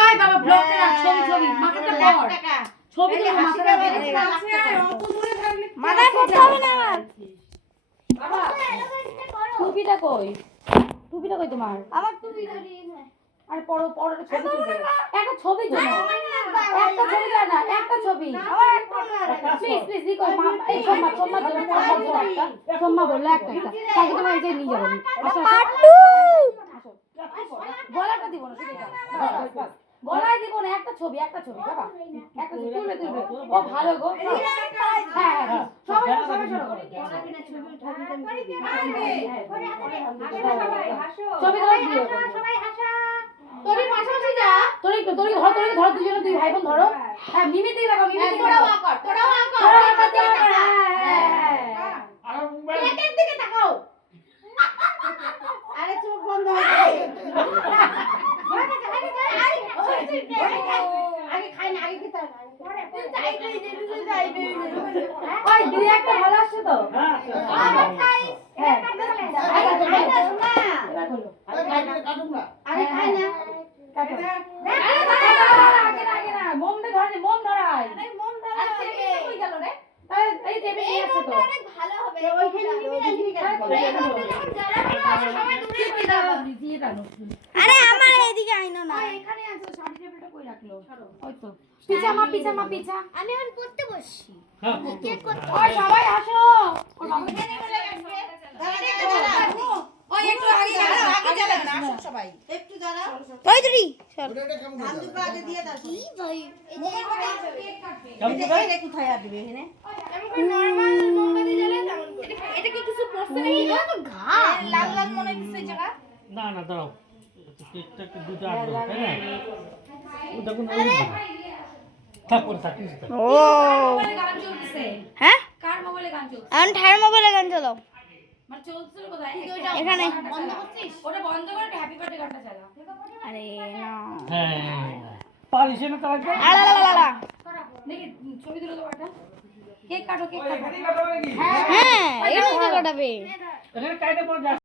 আয় বাবা ব্লকে রাখ ছবি মাথাটা পড় ছবি তো মাথাটা আছে অত দূরে থাকলে মাথা করতে হবে না আমার বাবা টুপিটা কই তোমার আমার টুপি ধরি আরে পড়ো ছবি তুলবে একটা ছবি জন্য একটা ছবি দাও না একটা ছবি প্লিজ ই কর এই সোম্মা বললো একটা তাকে তোমার এই যে নিয়ে যাবো পাট্টু গলাটা দিব না শুধু গলায় দিব না একটা ছবি বাবা একটা ছবি তুলবে ও ভালো গো হ্যাঁ সবাই ছবি দিও সবাই হাসো তোর পাশাপাশি যা তোর ধরো দুজনে দুই ভাই বোন ধরো হ্যাঁ মিমিতে রাখো মিমিতে তোরাও আ কর আর প্লেটের দিকে তাকাও আরে চোখ বন্ধ হয়ে আগে খাই না আগে খেতে হবে ওই দুই একটা ভালো আসছে তো হ্যাঁ আরে খাই না আগে না মোম ধরাই কই গেল রে তাই এই দেবে এই আছে তো অনেক ভালো হবে ওইখানে নিবি না ঠিক আছে সবাই দূরে কই দাও দিয়ে দাও আরে আমার এইদিকে আইনো না এখানে আছে শাড়ি টেবিলটা কই রাখলো ওই তো পিছা আমি এখন পড়তে বসছি কেক করতে ওই সবাই আসো ওর বাবা এখানে বলে গেছে দাঁড়া ওই একটু আগে যাবে না আসো সবাই একটু দাঁড়াও ওই দুরি চল ধান দুটো আগে দিয়ে দাও কি ভাই কেক কাটবে এটা কোথায় আর দিবে এখানে নরমাল মোমবাতি জ্বালে তেমন করে এটা কি কিছু পড়ছে নাকি এটা তো ঘা লাল মনে হচ্ছে এই জায়গা না দাঁড়াও কেকটা একটু দুটো আট দাও তাই না ও দেখুন থাক ও মোবাইলে গান চলছে হ্যাঁ কার মোবাইলে গান চলছে এখন ঠায়ের মোবাইলে গান চালাও মানে চলছিল কোথায় এখানে বন্ধ করছিস ওটা বন্ধ করে হ্যাপি বার্থডে গানটা চালা আরে না হ্যাঁ পারিস না তার আলালালালা দেখি ছবি তুলে দাও একটা কেক কাটো হ্যাঁ এটা কাটাবে এখানে কাইটা পড়ে